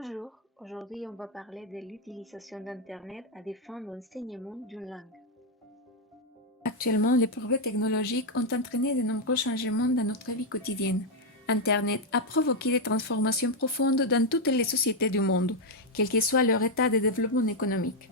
Bonjour, aujourd'hui on va parler de l'utilisation d'Internet à des fins d'enseignement d'une langue. Actuellement, les progrès technologiques ont entraîné de nombreux changements dans notre vie quotidienne. Internet a provoqué des transformations profondes dans toutes les sociétés du monde, quel que soit leur état de développement économique.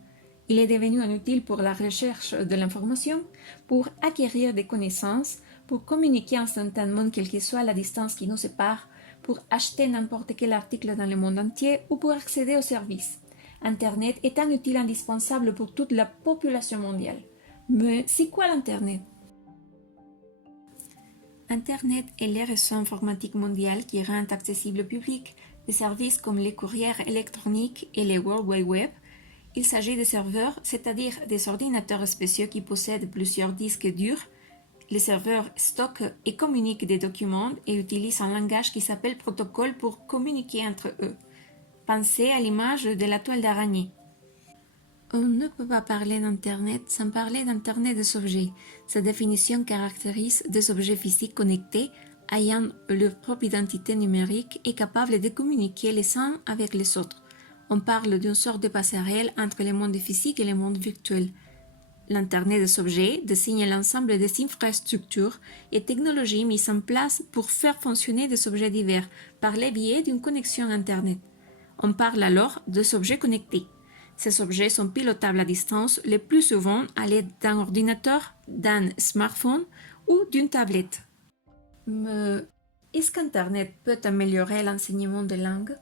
Il est devenu un outil pour la recherche de l'information, pour acquérir des connaissances, pour communiquer instantanément quelle que soit la distance qui nous sépare, pour acheter n'importe quel article dans le monde entier ou pour accéder aux services. Internet est un outil indispensable pour toute la population mondiale. Mais c'est quoi l'Internet? Internet est le réseau informatique mondial qui rend accessible au public des services comme les courriers électroniques et les World Wide Web. Il s'agit de serveurs, c'est-à-dire des ordinateurs spéciaux qui possèdent plusieurs disques durs. Les serveurs stockent et communiquent des documents et utilisent un langage qui s'appelle protocole pour communiquer entre eux. Pensez à l'image de la toile d'araignée. On ne peut pas parler d'Internet sans parler d'Internet des objets. Sa définition caractérise des objets physiques connectés ayant leur propre identité numérique et capables de communiquer les uns avec les autres. On parle d'une sorte de passerelle entre le monde physique et le monde virtuel. L'Internet des objets désigne l'ensemble des infrastructures et technologies mises en place pour faire fonctionner des objets divers par le biais d'une connexion Internet. On parle alors des objets connectés. Ces objets sont pilotables à distance, le plus souvent à l'aide d'un ordinateur, d'un smartphone ou d'une tablette. Mais est-ce qu'Internet peut améliorer l'enseignement des langues?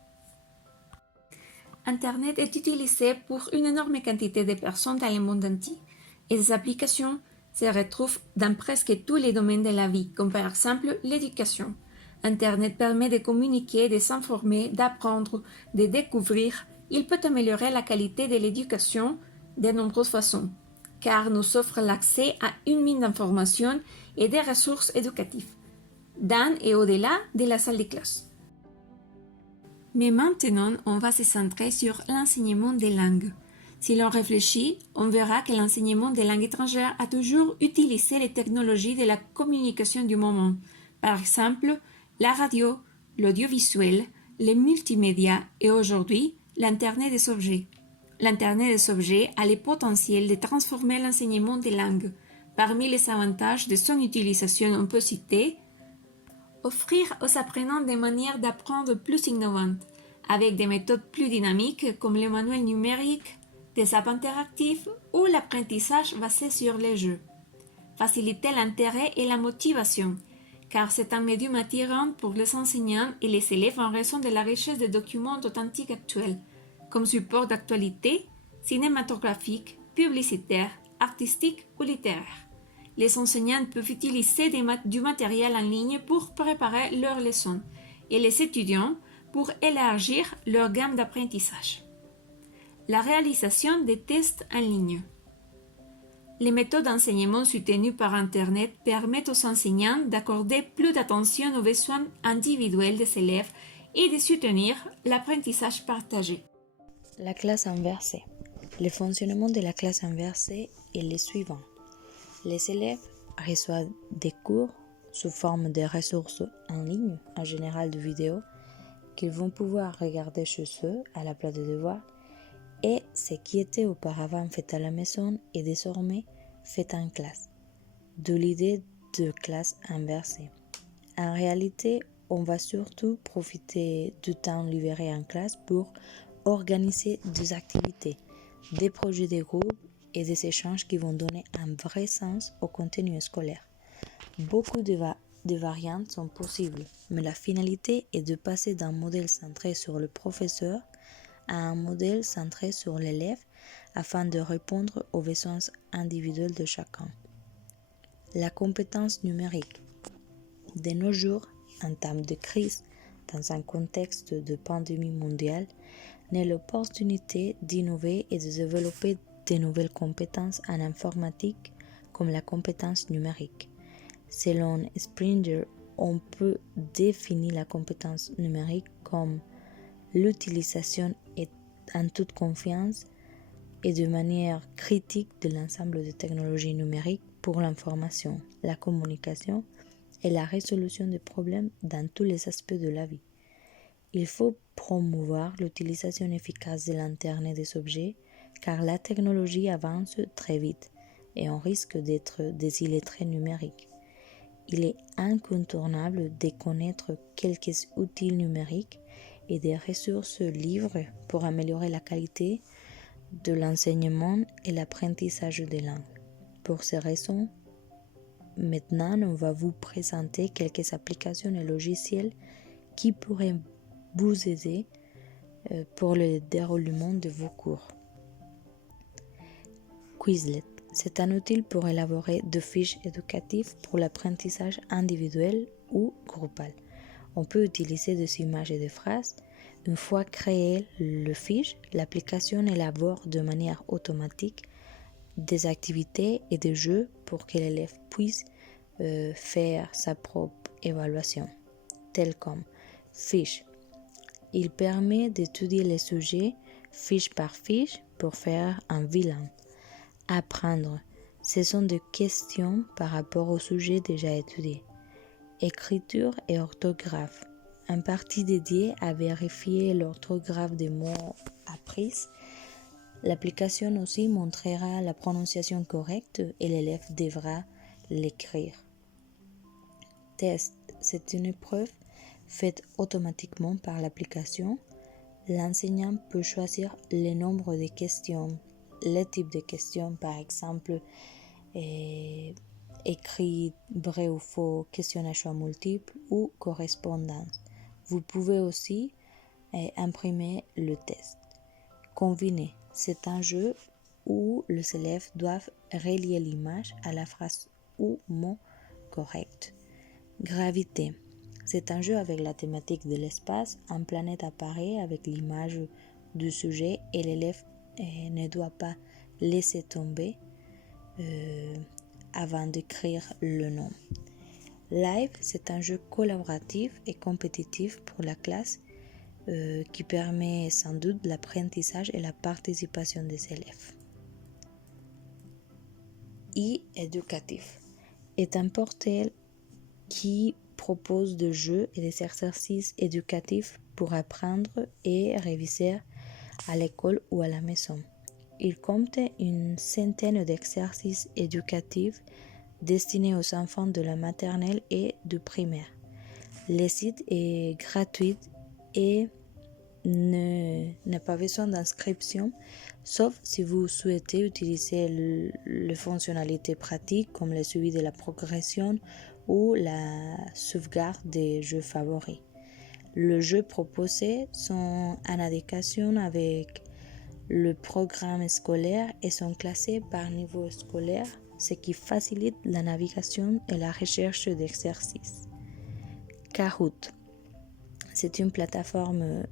Internet est utilisé pour une énorme quantité de personnes dans le monde entier et ses applications se retrouvent dans presque tous les domaines de la vie, comme par exemple l'éducation. Internet permet de communiquer, de s'informer, d'apprendre, de découvrir. Il peut améliorer la qualité de l'éducation de nombreuses façons, car nous offre l'accès à une mine d'informations et des ressources éducatives, dans et au-delà de la salle de classe. Mais maintenant, on va se centrer sur l'enseignement des langues. Si l'on réfléchit, on verra que l'enseignement des langues étrangères a toujours utilisé les technologies de la communication du moment. Par exemple, la radio, l'audiovisuel, les multimédias et aujourd'hui, l'Internet des objets. L'Internet des objets a le potentiel de transformer l'enseignement des langues. Parmi les avantages de son utilisation, on peut citer offrir aux apprenants des manières d'apprendre plus innovantes, avec des méthodes plus dynamiques comme les manuels numériques, des apps interactifs ou l'apprentissage basé sur les jeux. Faciliter l'intérêt et la motivation, car c'est un médium attirant pour les enseignants et les élèves en raison de la richesse des documents authentiques actuels, comme support d'actualité, cinématographique, publicitaire, artistique ou littéraire. Les enseignants peuvent utiliser du matériel en ligne pour préparer leurs leçons et les étudiants pour élargir leur gamme d'apprentissage. La réalisation des tests en ligne. Les méthodes d'enseignement soutenues par Internet permettent aux enseignants d'accorder plus d'attention aux besoins individuels des élèves et de soutenir l'apprentissage partagé. La classe inversée. Le fonctionnement de la classe inversée est le suivant. Les élèves reçoivent des cours sous forme de ressources en ligne, en général de vidéos, qu'ils vont pouvoir regarder chez eux à la place de devoirs, et ce qui était auparavant fait à la maison est désormais fait en classe, d'où l'idée de classe inversée. En réalité, on va surtout profiter du temps libéré en classe pour organiser des activités, des projets de groupe et des échanges qui vont donner un vrai sens au contenu scolaire. Beaucoup de variantes sont possibles, mais la finalité est de passer d'un modèle centré sur le professeur à un modèle centré sur l'élève afin de répondre aux besoins individuels de chacun. La compétence numérique. De nos jours, en temps de crise, dans un contexte de pandémie mondiale, naît l'opportunité d'innover et de développer de nouvelles compétences en informatique comme la compétence numérique. Selon Springer, on peut définir la compétence numérique comme l'utilisation en toute confiance et de manière critique de l'ensemble des technologies numériques pour l'information, la communication et la résolution des problèmes dans tous les aspects de la vie. Il faut promouvoir l'utilisation efficace de l'Internet des objets car la technologie avance très vite et on risque d'être des illettrés numériques. Il est incontournable de connaître quelques outils numériques et des ressources libres pour améliorer la qualité de l'enseignement et l'apprentissage des langues. Pour ces raisons, maintenant on va vous présenter quelques applications et logiciels qui pourraient vous aider pour le déroulement de vos cours. Quizlet, c'est un outil pour élaborer des fiches éducatives pour l'apprentissage individuel ou groupal. On peut utiliser des images et des phrases. Une fois créé le fiche, l'application élabore de manière automatique des activités et des jeux pour que l'élève puisse faire sa propre évaluation, telles comme fiche. Il permet d'étudier les sujets fiche par fiche pour faire un bilan. Apprendre, ce sont des questions par rapport au sujet déjà étudié. Écriture et orthographe, une partie dédiée à vérifier l'orthographe des mots appris. L'application aussi montrera la prononciation correcte et l'élève devra l'écrire. Test, c'est une épreuve faite automatiquement par l'application. L'enseignant peut choisir le nombre de questions, le type de questions, par exemple, écrit vrai ou faux, question à choix multiple ou correspondance. Vous pouvez aussi imprimer le test. Combiner, c'est un jeu où les élèves doivent relier l'image à la phrase ou mot correct. Gravité, c'est un jeu avec la thématique de l'espace. Une planète apparaît avec l'image du sujet et l'élève ne doit pas laisser tomber avant d'écrire le nom. Live, c'est un jeu collaboratif et compétitif pour la classe qui permet sans doute l'apprentissage et la participation des élèves. E-éducatif est un portail qui propose des jeux et des exercices éducatifs pour apprendre et réviser à l'école ou à la maison. Il compte une centaine d'exercices éducatifs destinés aux enfants de la maternelle et du primaire. Le site est gratuit et n'a pas besoin d'inscription, sauf si vous souhaitez utiliser les fonctionnalités pratiques comme le suivi de la progression ou la sauvegarde des jeux favoris. Les jeux proposés sont en adéquation avec le programme scolaire et sont classés par niveau scolaire, ce qui facilite la navigation et la recherche d'exercices. Kahoot, c'est une plateforme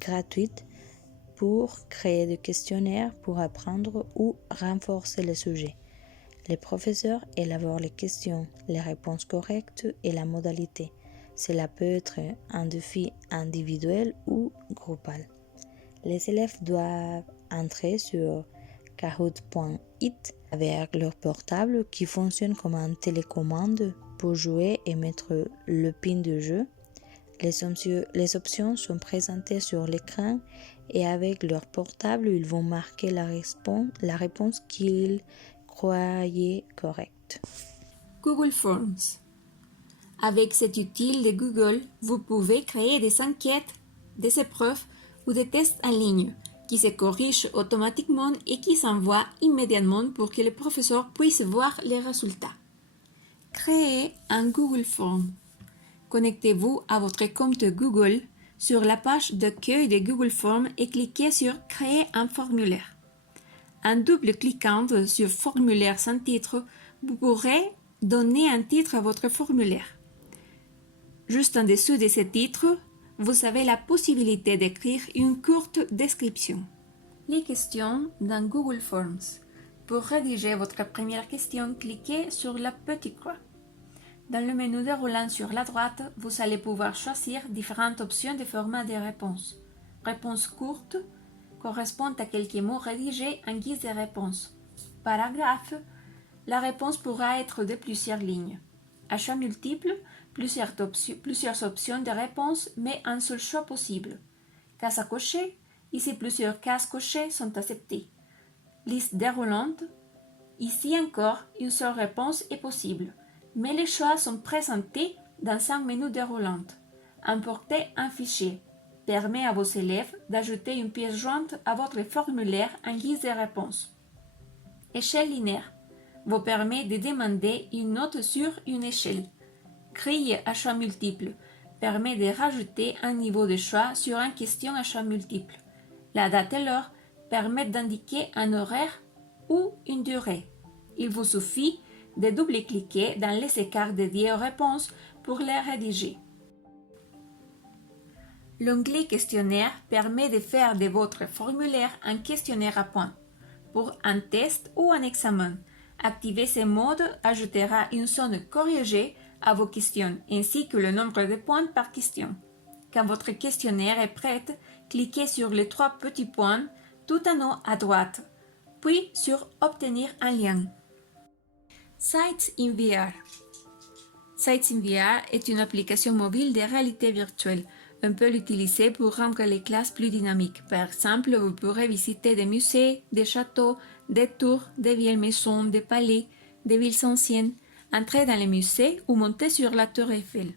gratuite pour créer des questionnaires pour apprendre ou renforcer le sujet. Les professeurs élaborent les questions, les réponses correctes et la modalité. Cela peut être un défi individuel ou groupal. Les élèves doivent entrer sur kahoot.it avec leur portable qui fonctionne comme un télécommande pour jouer et mettre le pin de jeu. Les options sont présentées sur l'écran et avec leur portable, ils vont marquer la réponse qu'ils croyaient correcte. Google Forms. Avec cet outil de Google, vous pouvez créer des enquêtes, des épreuves ou des tests en ligne qui se corrigent automatiquement et qui s'envoient immédiatement pour que le professeur puisse voir les résultats. Créez un Google Form. Connectez-vous à votre compte Google sur la page d'accueil de Google Forms et cliquez sur « Créer un formulaire ». En double-cliquant sur « Formulaire sans titre », vous pourrez donner un titre à votre formulaire. Juste en dessous de ce titre, vous avez la possibilité d'écrire une courte description. Les questions dans Google Forms. Pour rédiger votre première question, cliquez sur la petite croix. Dans le menu déroulant sur la droite, vous allez pouvoir choisir différentes options de format de réponse. Réponse courte correspond à quelques mots rédigés en guise de réponse. Paragraphe, la réponse pourra être de plusieurs lignes. À choix multiple, plusieurs options de réponse, mais un seul choix possible. Case à cocher, ici plusieurs cases cochées sont acceptées. Liste déroulante, ici encore une seule réponse est possible, mais les choix sont présentés dans un menu déroulant. Importer un fichier permet à vos élèves d'ajouter une pièce jointe à votre formulaire en guise de réponse. Échelle linéaire vous permet de demander une note sur une échelle. Grille à choix multiples permet de rajouter un niveau de choix sur une question à choix multiples. La date et l'heure permettent d'indiquer un horaire ou une durée. Il vous suffit de double-cliquer dans les écarts dédiés aux réponses pour les rédiger. L'onglet questionnaire permet de faire de votre formulaire un questionnaire à points. Pour un test ou un examen, activer ce mode ajoutera une zone corrigée à vos questions ainsi que le nombre de points par question. Quand votre questionnaire est prêt, cliquez sur les 3 petits points tout en haut à droite, puis sur Obtenir un lien. Sites in VR. Sites in VR est une application mobile de réalité virtuelle. On peut l'utiliser pour rendre les classes plus dynamiques. Par exemple, vous pourrez visiter des musées, des châteaux, des tours, des vieilles maisons, des palais, des villes anciennes, entrer dans les musées ou monter sur la tour Eiffel.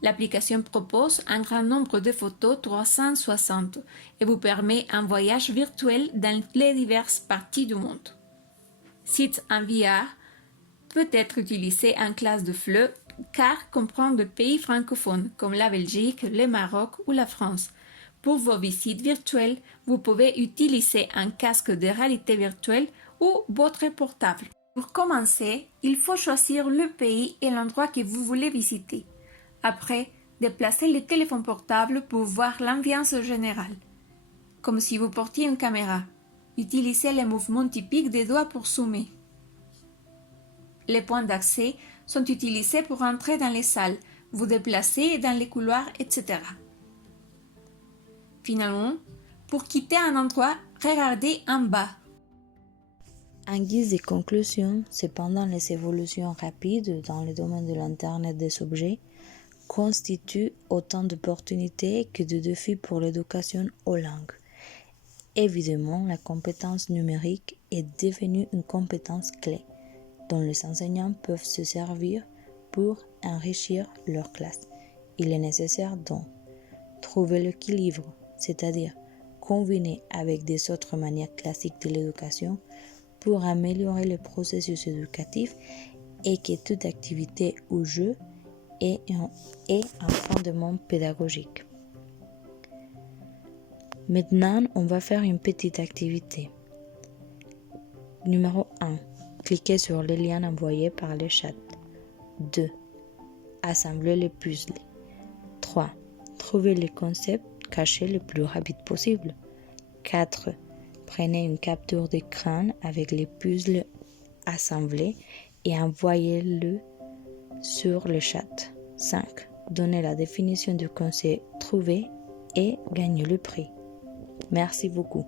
L'application propose un grand nombre de photos 360 et vous permet un voyage virtuel dans les diverses parties du monde. Sites en VR peut être utilisé en classe de FLE car comprend des pays francophones comme la Belgique, le Maroc ou la France. Pour vos visites virtuelles, vous pouvez utiliser un casque de réalité virtuelle ou votre portable. Pour commencer, il faut choisir le pays et l'endroit que vous voulez visiter. Après, déplacez le téléphone portable pour voir l'ambiance générale. Comme si vous portiez une caméra. Utilisez les mouvements typiques des doigts pour zoomer. Les points d'accès sont utilisés pour entrer dans les salles, vous déplacer dans les couloirs, etc. Finalement, pour quitter un endroit, regardez en bas. En guise de conclusion, cependant, les évolutions rapides dans le domaine de l'Internet des objets constituent autant d'opportunités que de défis pour l'éducation aux langues. Évidemment, la compétence numérique est devenue une compétence clé dont les enseignants peuvent se servir pour enrichir leur classe. Il est nécessaire donc trouver l'équilibre, c'est-à-dire combiner avec des autres manières classiques de l'éducation pour améliorer le processus éducatif et que toute activité ou jeu ait un fondement pédagogique. Maintenant, on va faire une petite activité. Numéro 1. Cliquez sur le lien envoyé par le chat. 2. Assemblez les puzzles. 3. Trouvez le concept caché le plus rapide possible. 4. Prenez une capture d'écran avec les puzzles assemblés et envoyez-le sur le chat. 5. Donnez la définition du concept trouvé et gagnez le prix. Merci beaucoup.